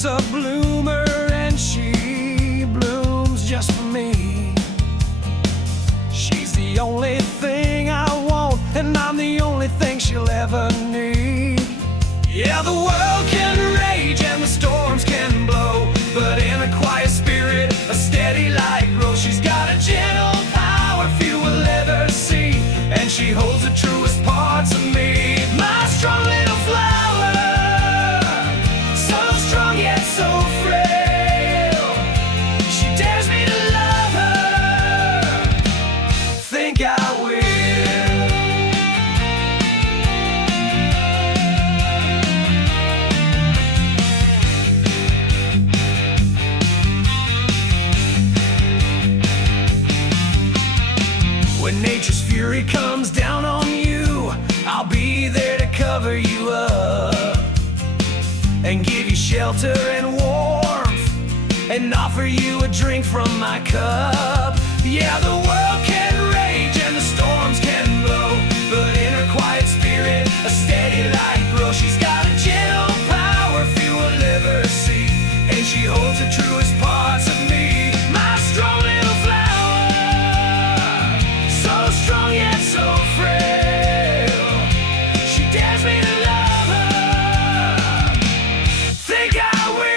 She's a bloomer and she blooms just for me. She's the only thing I want, and I'm the only thing she'll ever need. Yeah, the world can rage and the storms can blow, but in a quiet spirit, a steady light grows. She's got a gentle power few will ever see, and she holds the truest parts of me. My strong little flower, so strong yet so frail. She dares me to love her, think I will. When nature's fury comes down on you, I'll be there to cover you up and give you shelter and warmth and offer you a drink from my cup. Yeah, the world can rage and the storms can blow, but in her quiet spirit, a steady light grows. She's got a gentle power few will ever see, and she holds the truest parts of me. My strong little flower, so strong yet so frail. She dares me to love her, think I will.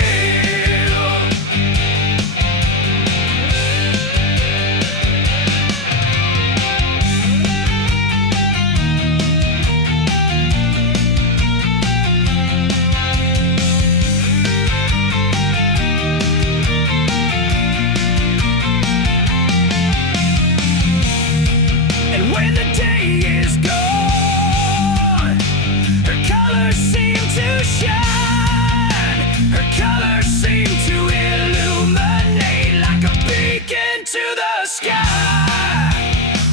And when the day is gone, her colors seem to shine. Her colors seem to illuminate like a beacon to the sky.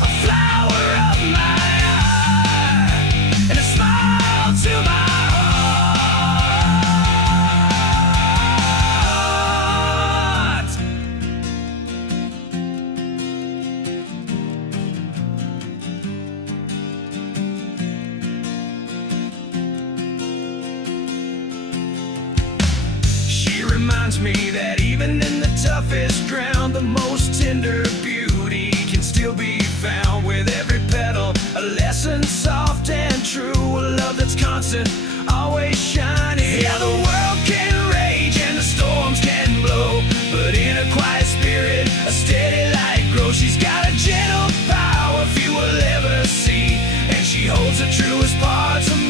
A flower of my eye and a smile to my heart. She reminds me that even in the toughest ground, the most tender beauty can still be found. With every petal, a lesson soft and true, a love that's constant, always shining. Yeah, the world can rage and the storms can blow, but in a quiet spirit, a steady light grows. She's got a gentle power few will ever see, and she holds the truest parts of me.